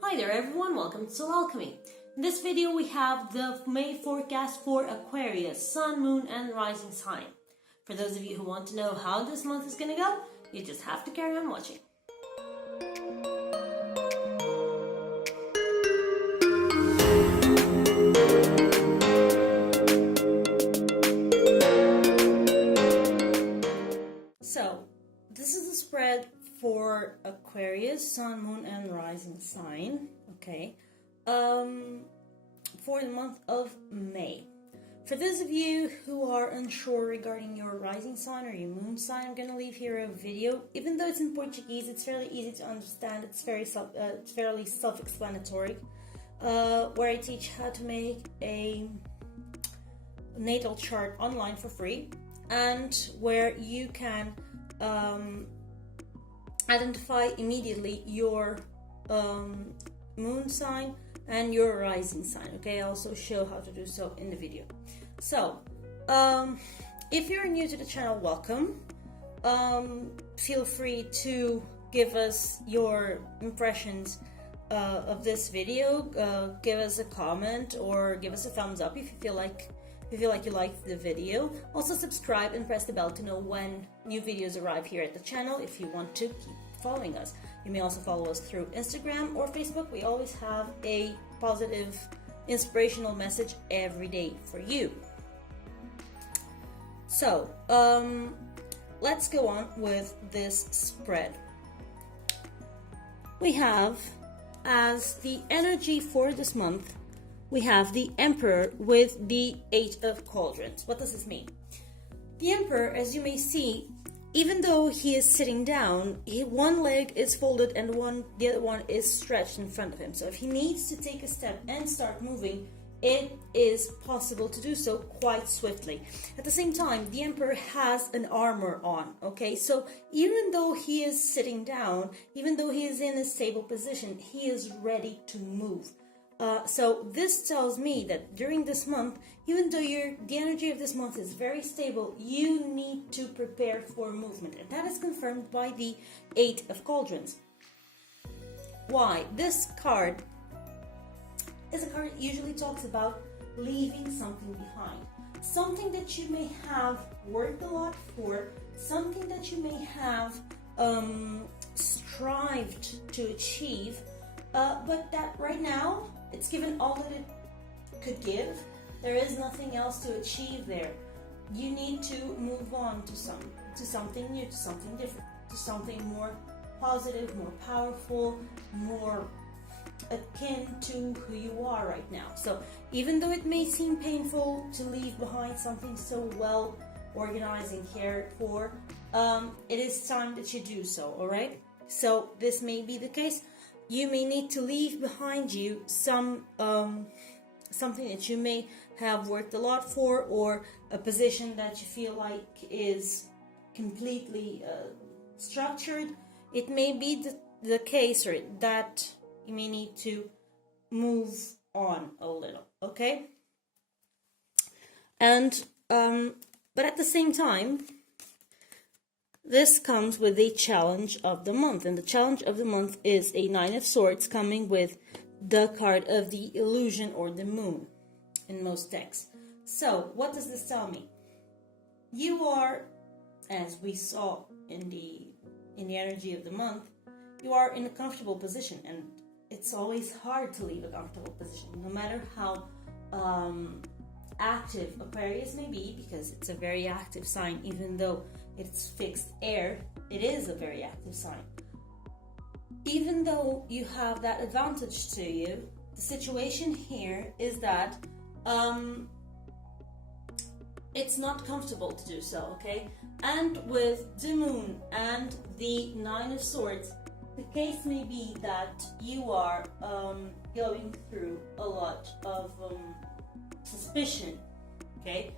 Hi there everyone, welcome to Alchemy. In this video we have the May forecast for Aquarius, Sun, Moon and Rising sign. For those of you who want to know how this month is going to go, you just have to carry on watching. So, this is the spread for Aquarius, Sun, Moon, and Rising sign, okay, for the month of May. For those of you who are unsure regarding your rising sign or your moon sign, I'm going to leave here a video. Even though it's in Portuguese, it's fairly easy to understand. It's fairly self-explanatory, where I teach how to make a natal chart online for free, and where you can identify immediately your moon sign and your rising sign. Okay, I also show how to do so in the video. So if you're new to the channel, welcome. Feel free to give us your impressions of this video. Give us a comment or give us a thumbs up if you feel like you liked the video. Also subscribe and press the bell to know when new videos arrive here at the channel if you want to keep following us. You may also follow us through Instagram or Facebook. We always have a positive, inspirational message every day for you. So, let's go on with this spread. We have, as the energy for this month, we have the Emperor with the Eight of Cauldrons. What does this mean? The Emperor, as you may see, even though he is sitting down, one leg is folded and the other one is stretched in front of him. So if he needs to take a step and start moving, it is possible to do so quite swiftly. At the same time, the Emperor has an armor on, okay? So even though he is sitting down, even though he is in a stable position, he is ready to move. So this tells me that during this month, even though the energy of this month is very stable, you need to prepare for movement. And that is confirmed by the Eight of Cauldrons. Why? This card is a card that usually talks about leaving something behind. Something that you may have worked a lot for, something that you may have strived to achieve, but that right now, it's given all that it could give. There is nothing else to achieve there. You need to move on to something new, to something different, to something more positive, more powerful, more akin to who you are right now. So even though it may seem painful to leave behind something so well organized and cared for, it is time that you do so, all right? So this may be the case. You may need to leave behind you something that you may have worked a lot for, or a position that you feel like is completely structured. It may be the case, or that you may need to move on a little, okay? And but at the same time, this comes with a challenge of the month, and the challenge of the month is a Nine of Swords coming with the card of the illusion or the moon in most decks. So what does this tell me? You are, as we saw in the energy of the month, you are in a comfortable position, and it's always hard to leave a comfortable position, no matter how active Aquarius may be, because it's a very active sign. Even though it's fixed air, it is a very active sign. Even though you have that advantage to you, the situation here is that it's not comfortable to do so, okay? And with the moon and the Nine of Swords, the case may be that you are going through a lot of suspicion, okay?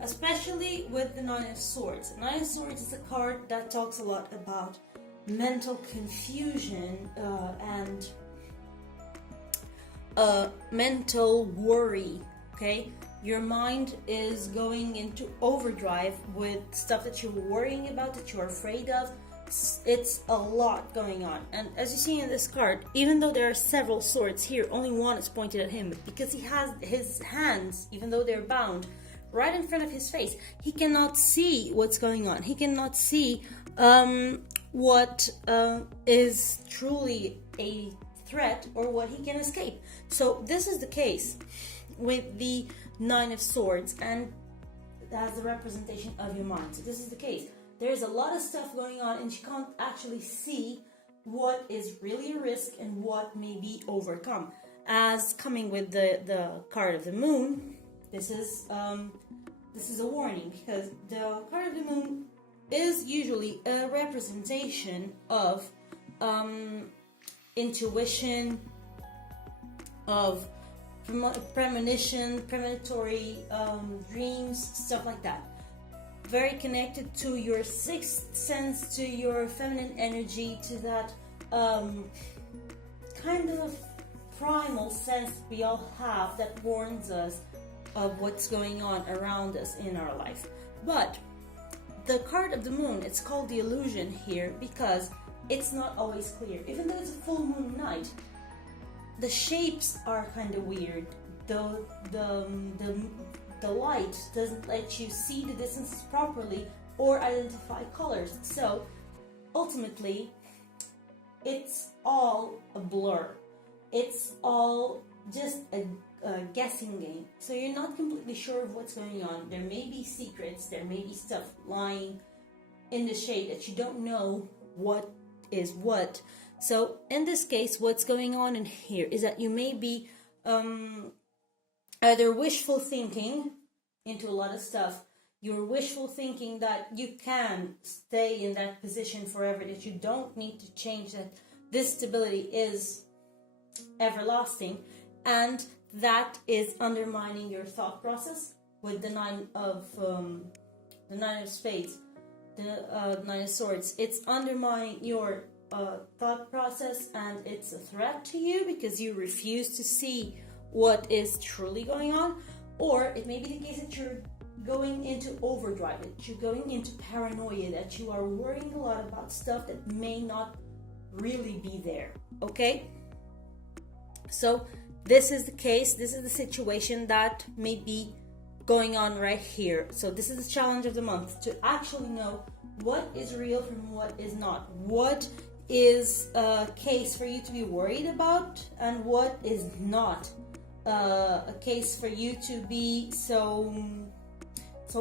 Especially with the Nine of Swords. The Nine of Swords is a card that talks a lot about mental confusion and mental worry, okay? Your mind is going into overdrive with stuff that you're worrying about, that you're afraid of, it's a lot going on. And as you see in this card, even though there are several swords here, only one is pointed at him. But because he has his hands, even though they're bound, right in front of his face, he cannot see what's going on. He cannot see what is truly a threat or what he can escape. So this is the case with the Nine of Swords, and as a representation of your mind. So this is the case. There's a lot of stuff going on and you can't actually see what is really a risk and what may be overcome. As coming with the card of the Moon, this is a warning, because the card of the Moon is usually a representation of intuition, of premonition, premonitory dreams, stuff like that. Very connected to your sixth sense, to your feminine energy, to that kind of primal sense we all have that warns us of what's going on around us in our life. But the card of the Moon, it's called the illusion here because it's not always clear. Even though it's a full moon night, the shapes are kind of weird. The light doesn't let you see the distances properly or identify colors. So ultimately, it's all a blur. It's all just a guessing game. So you're not completely sure of what's going on. There may be secrets, there may be stuff lying in the shade that you don't know what is what. So in this case, what's going on in here is that you may be either wishful thinking into a lot of stuff. You're wishful thinking that you can stay in that position forever, that you don't need to change, that this stability is everlasting, and that is undermining your thought process with the Nine of Spades, the Nine of Swords. It's undermining your thought process, and it's a threat to you because you refuse to see what is truly going on. Or it may be the case that you're going into overdrive, that you're going into paranoia, that you are worrying a lot about stuff that may not really be there. Okay? So this is the case, this is the situation that may be going on right here. So this is the challenge of the month, to actually know what is real from what is not. What is a case for you to be worried about and what is not a case for you to be so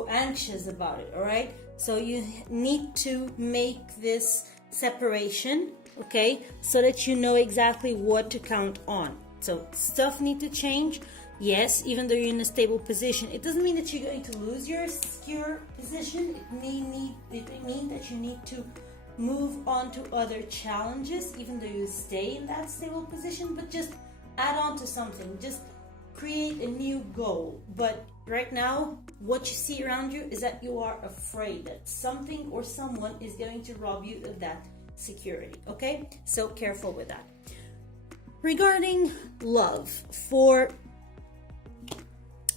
anxious about it. All right, so you need to make this separation, okay, so that you know exactly what to count on. So stuff need to change. Yes, even though you're in a stable position, it doesn't mean that you're going to lose your secure position. It may mean that you need to move on to other challenges, even though you stay in that stable position, but just add on to something, just create a new goal. But right now, what you see around you is that you are afraid that something or someone is going to rob you of that security, okay? So careful with that. Regarding love for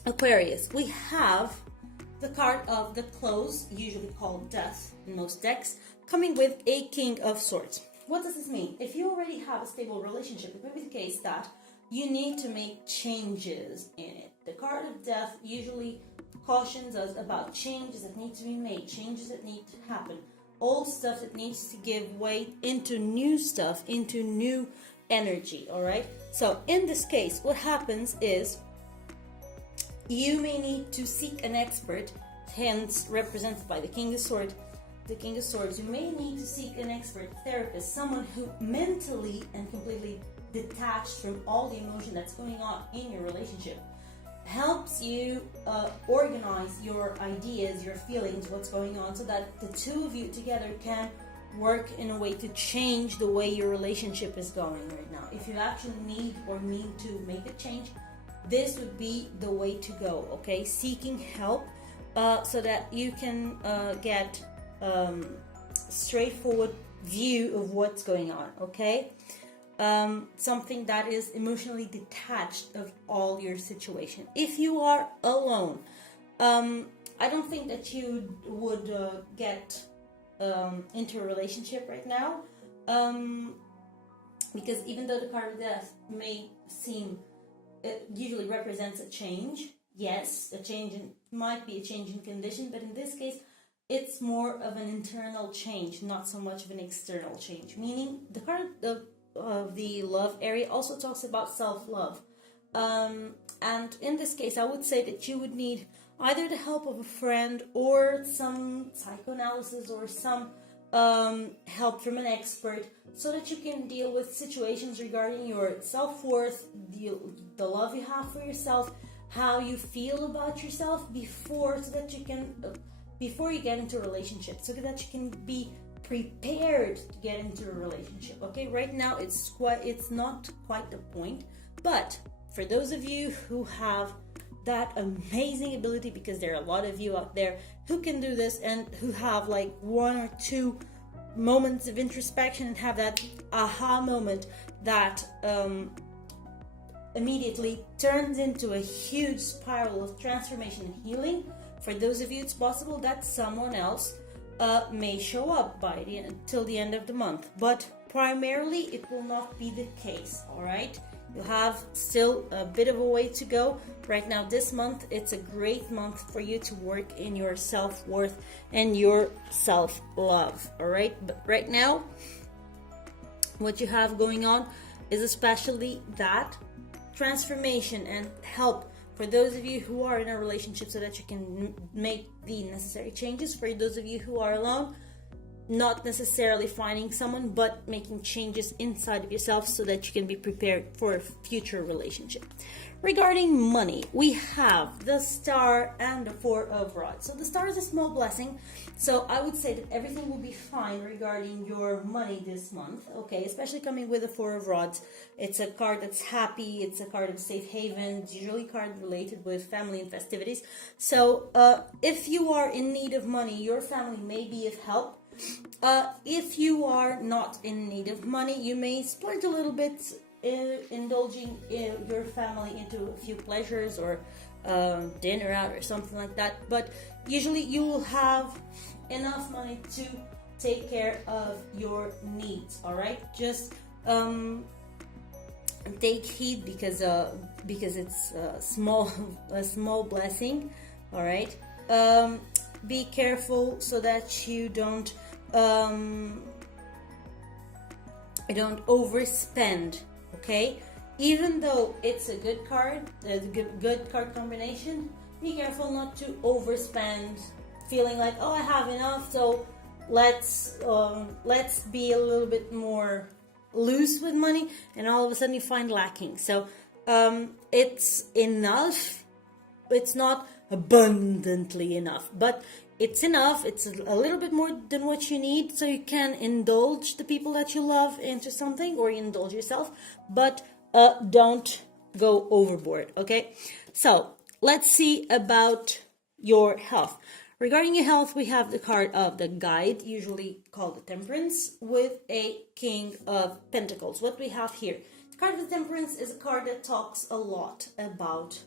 Aquarius, we have the card of the close, usually called death in most decks, coming with a King of Swords. What does this mean? If you already have a stable relationship, it may be the case that you need to make changes in it. The card of death usually cautions us about changes that need to be made, changes that need to happen, old stuff that needs to give way into new stuff, into new energy, all right? So in this case, what happens is you may need to seek an expert, hence represented by the King of Swords. The King of Swords, you may need to seek an expert therapist, someone who mentally and completely detached from all the emotion that's going on in your relationship, helps you organize your ideas, your feelings, what's going on, so that the two of you together can work in a way to change the way your relationship is going right now. If you actually need or mean to make a change, this would be the way to go, okay? Seeking help so that you can get straightforward view of what's going on, okay? Something that is emotionally detached of all your situation. If you are alone, I don't think that you would get into a relationship right now. Because even though the card of death may seem, it usually represents a change. Yes, might be a change in condition, but in this case, it's more of an internal change, not so much of an external change. Meaning, the card of the love area also talks about self-love. And in this case, I would say that you would need either the help of a friend or some psychoanalysis or some help from an expert, so that you can deal with situations regarding your self-worth, the love you have for yourself, how you feel about yourself before you get into a relationship, so that you can be prepared to get into a relationship. Okay, right now it's not quite the point, but for those of you who have that amazing ability, because there are a lot of you out there who can do this and who have like 1 or 2 moments of introspection and have that aha moment that immediately turns into a huge spiral of transformation and healing. For those of you, it's possible that someone else may show up till the end of the month, but primarily it will not be the case. All right, you have still a bit of a way to go. Right now, this month, it's a great month for you to work in your self-worth and your self-love. All right, but right now, what you have going on is especially that transformation and help for those of you who are in a relationship, so that you can make the necessary changes. For those of you who are alone, not necessarily finding someone, but making changes inside of yourself so that you can be prepared for a future relationship. Regarding money, we have the Star and the Four of Rods. So the Star is a small blessing, so I would say that everything will be fine regarding your money this month, okay? Especially coming with the Four of Rods. It's a card that's happy, it's a card of safe haven, it's usually a card related with family and festivities. So if you are in need of money, your family may be of help. If you are not in need of money, you may splurge a little bit, indulging your family into a few pleasures or dinner out or something like that. But usually you will have enough money to take care of your needs. All right, just take heed because it's a small blessing. All right, be careful so that you don't overspend. Okay, even though it's a good card, a good card combination, be careful not to overspend, feeling like, oh, I have enough, so let's be a little bit more loose with money, and all of a sudden you find lacking. So it's enough. It's not abundantly enough, but it's enough. It's a little bit more than what you need, so you can indulge the people that you love into something, or indulge yourself, but don't go overboard, okay? So let's see about your health. Regarding your health, we have the card of the Guide, usually called the Temperance, with a King of Pentacles. What we have here, the card of the Temperance is a card that talks a lot about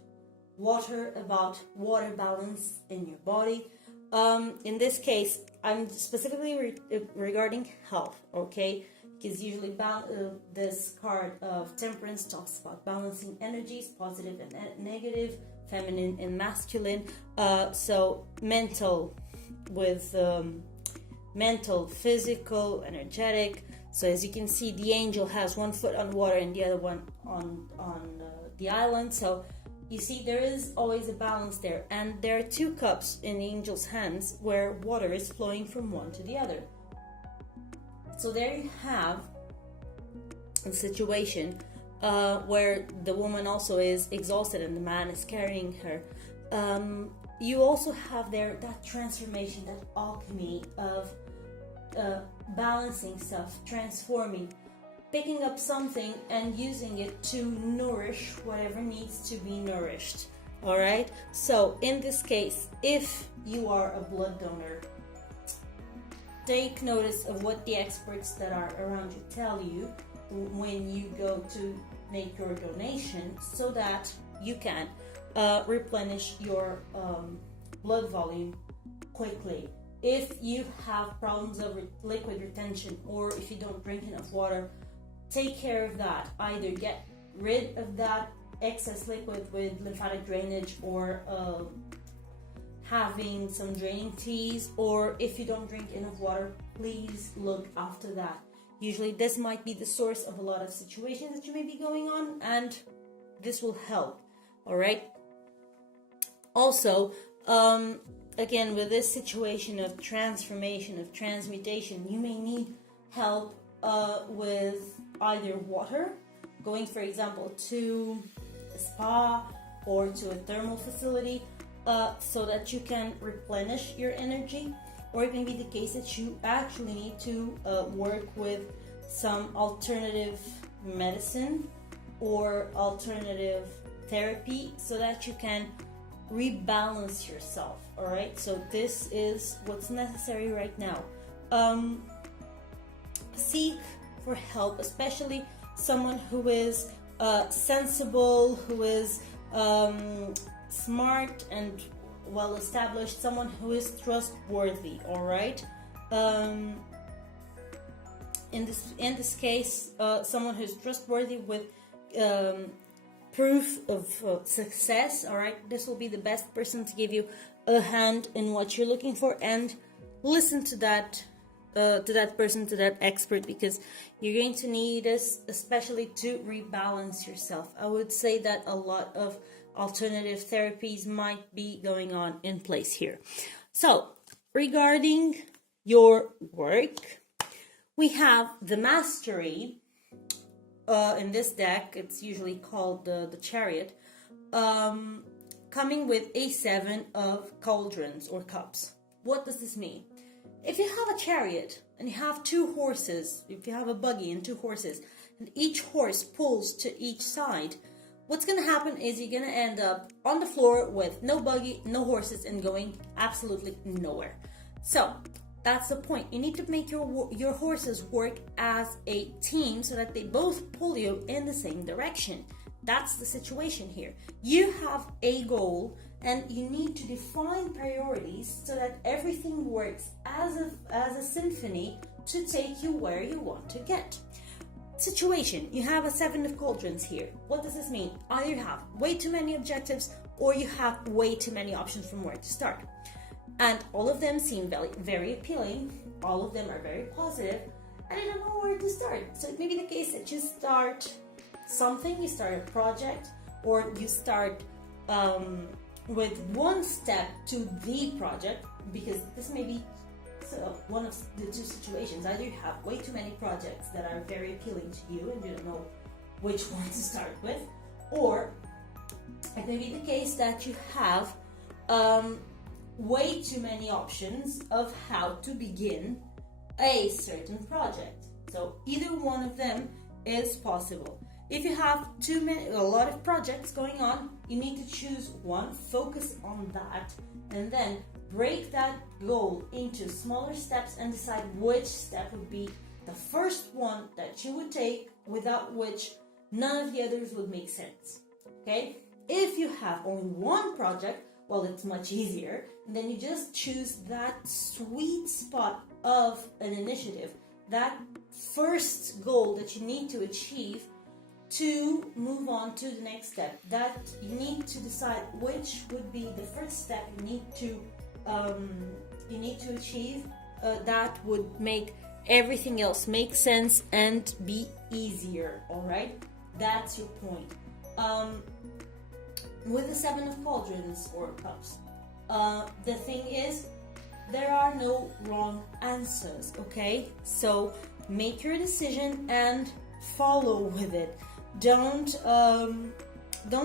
water balance in your body. In this case, I'm specifically regarding health, okay? Because usually this card of Temperance talks about balancing energies, positive and negative, feminine and masculine. So mental with mental, physical, energetic. So as you can see, the angel has one foot on water and the other one on the island. So you see, there is always a balance there, and there are 2 cups in the angel's hands where water is flowing from one to the other. So there you have a situation where the woman also is exhausted and the man is carrying her. You also have there that transformation, that alchemy of balancing stuff, transforming, picking up something and using it to nourish whatever needs to be nourished. All right, so in this case, if you are a blood donor, take notice of what the experts that are around you tell you when you go to make your donation, so that you can replenish your blood volume quickly. if you have problems of liquid retention, or if you don't drink enough water, take care of that. Either get rid of that excess liquid with lymphatic drainage, or having some draining teas, or if you don't drink enough water, please look after that. Usually this might be the source of a lot of situations that you may be going on, and this will help. All right. Also, again, with this situation of transformation, of transmutation, you may need help with either water, going, for example, to a spa or to a thermal facility, so that you can replenish your energy. Or it may be the case that you actually need to work with some alternative medicine or alternative therapy, so that you can rebalance yourself. All right, so this is what's necessary right now. Seek for help, especially someone who is sensible, who is smart and well established, someone who is trustworthy. All right, in this case, someone who's trustworthy with proof of success. All right, this will be the best person to give you a hand in what you're looking for, and listen to that person, to that expert, because you're going to need this, especially to rebalance yourself. I would say that a lot of alternative therapies might be going on in place here. So regarding your work, we have the Mastery. In this deck, it's usually called the Chariot, coming with a 7 of cauldrons or cups. What does this mean? If you have a chariot and you have 2 horses, if you have a buggy and 2 horses, and each horse pulls to each side, what's going to happen is you're going to end up on the floor with no buggy, no horses, and going absolutely nowhere. So that's the point. You need to make your horses work as a team, so that they both pull you in the same direction. That's the situation here. You have a goal, and you need to define priorities so that everything works as a symphony to take you where you want to get. Situation: you have a 7 of cauldrons here. What does this mean? Either you have way too many objectives, or you have way too many options from where to start. And all of them seem very, very appealing. All of them are very positive, and I don't know where to start. So it may be the case that you start something, you start a project, or you start with one step to the project, because this may be one of the 2 situations. Either you have way too many projects that are very appealing to you, and you don't know which one to start with, or it may be the case that you have way too many options of how to begin a certain project. So either one of them is possible. If you have a lot of projects going on, you need to choose one, focus on that, and then break that goal into smaller steps and decide which step would be the first one that you would take, without which none of the others would make sense. Okay? If you have only one project, well, it's much easier. And then you just choose that sweet spot of an initiative, that first goal that you need to achieve to move on to the next step. That you need to decide which would be the first step you need to achieve. That would make everything else make sense and be easier. All right, that's your point. With the 7 of cauldrons or cups, the thing is, there are no wrong answers. Okay, so make your decision and follow with it. Don't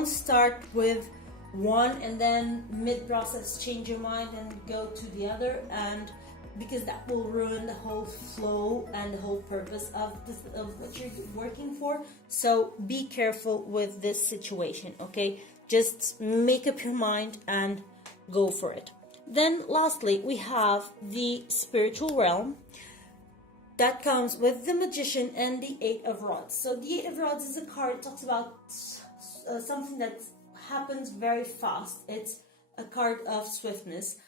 start with one and then mid-process change your mind and go to the other, and because that will ruin the whole flow and the whole purpose of what you're working for. So be careful with this situation. Okay, just make up your mind and go for it. Then lastly, we have the spiritual realm that comes with the Magician and the 8 of Rods. So the 8 of Rods is a card that talks about something that happens very fast. It's a card of swiftness.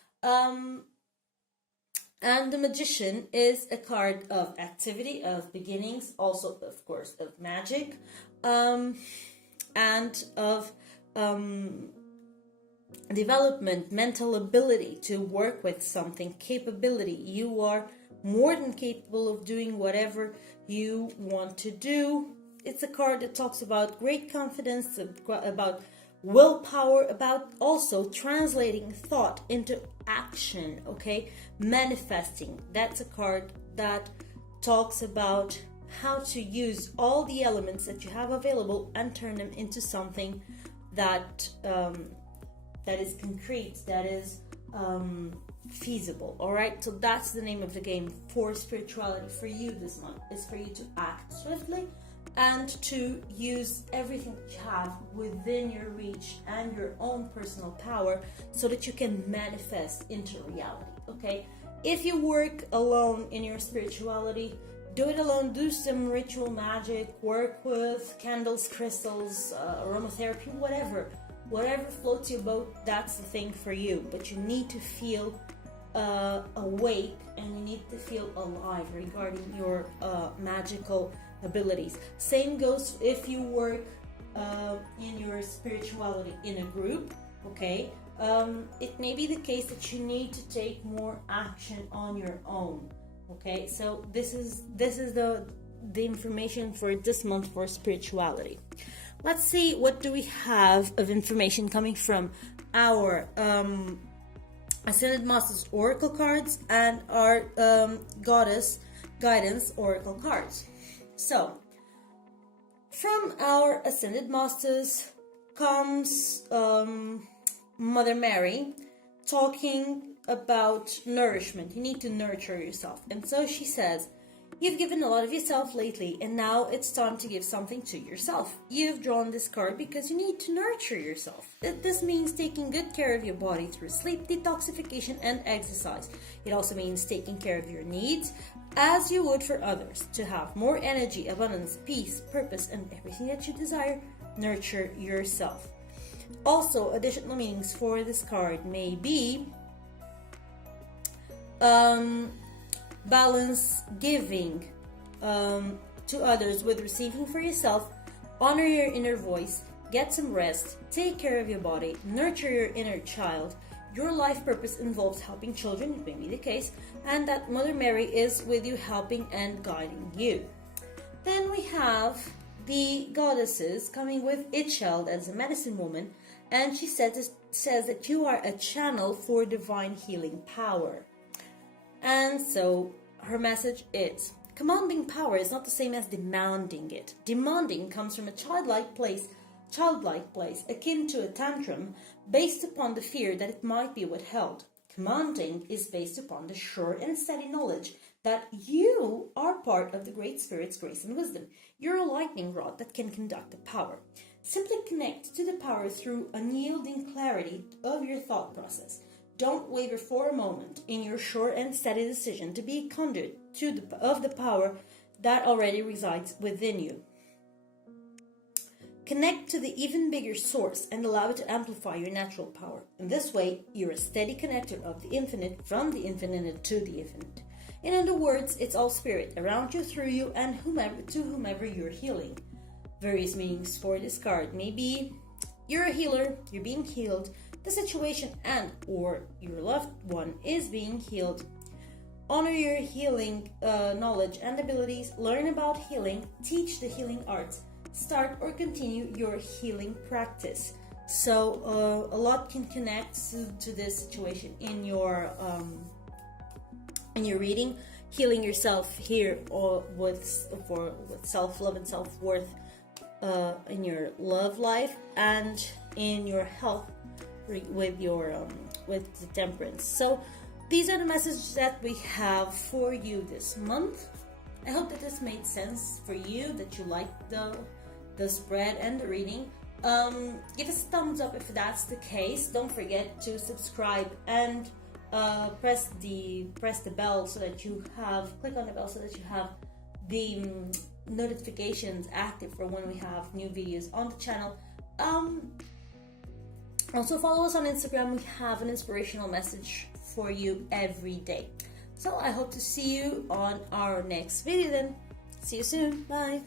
And the Magician is a card of activity, of beginnings, also, of course, of magic, and of development, mental ability to work with something, capability. You are more than capable of doing whatever you want to do. It's a card that talks about great confidence, about willpower, about also translating thought into action, okay? Manifesting. That's a card that talks about how to use all the elements that you have available and turn them into something that that is concrete, that is feasible. All right, so that's the name of the game for spirituality for you this month, is for you to act swiftly and to use everything that you have within your reach and your own personal power so that you can manifest into reality. Okay, if you work alone in your spirituality, do it alone. Do some ritual magic, work with candles, crystals, aromatherapy, whatever floats your boat. That's the thing for you. But you need to feel awake, and you need to feel alive regarding your magical abilities. Same goes if you work in your spirituality in a group. Okay, it may be the case that you need to take more action on your own. Okay, so this is the information for this month for spirituality. Let's see, what do we have of information coming from our Ascended Masters Oracle cards and our Goddess Guidance Oracle cards. So, from our Ascended Masters comes Mother Mary talking about nourishment. You need to nurture yourself. And so she says, you've given a lot of yourself lately, and now it's time to give something to yourself. You've drawn this card because you need to nurture yourself. This means taking good care of your body through sleep, detoxification, and exercise. It also means taking care of your needs as you would for others. To have more energy, abundance, peace, purpose, and everything that you desire, nurture yourself. Also, additional meanings for this card may be balance giving to others with receiving for yourself, honor your inner voice, get some rest, take care of your body, nurture your inner child. Your life purpose involves helping children, it may be the case, and that Mother Mary is with you, helping and guiding you. Then we have the goddesses coming with Icheld as a medicine woman, and she says that you are a channel for divine healing power. And so her message is, commanding power is not the same as demanding it. Demanding comes from a childlike place, akin to a tantrum, based upon the fear that it might be withheld. Commanding is based upon the sure and steady knowledge that you are part of the Great Spirit's grace and wisdom. You're a lightning rod that can conduct the power. Simply connect to the power through unyielding clarity of your thought process. Don't waver for a moment in your sure and steady decision to be a conduit of the power that already resides within you. Connect to the even bigger source and allow it to amplify your natural power. In this way, you're a steady connector of the infinite, from the infinite to the infinite. In other words, it's all spirit around you, through you, and whomever you're healing. Various meanings for this card may be, you're a healer, you're being healed, the situation and or your loved one is being healed. Honor your healing knowledge and abilities, learn about healing, teach the healing arts, start or continue your healing practice. So a lot can connect to this situation in your reading. Healing yourself here, or with self-love and self-worth in your love life and in your health with your with the temperance. So these are the messages that we have for you this month. I hope that this made sense for you, that you liked the spread and the reading. Give us a thumbs up if that's the case. Don't forget to subscribe and press the bell so that you click on the bell so that you have the notifications active for when we have new videos on the channel. Also follow us on Instagram. We have an inspirational message for you every day. So I hope to see you on our next video then. See you soon. Bye.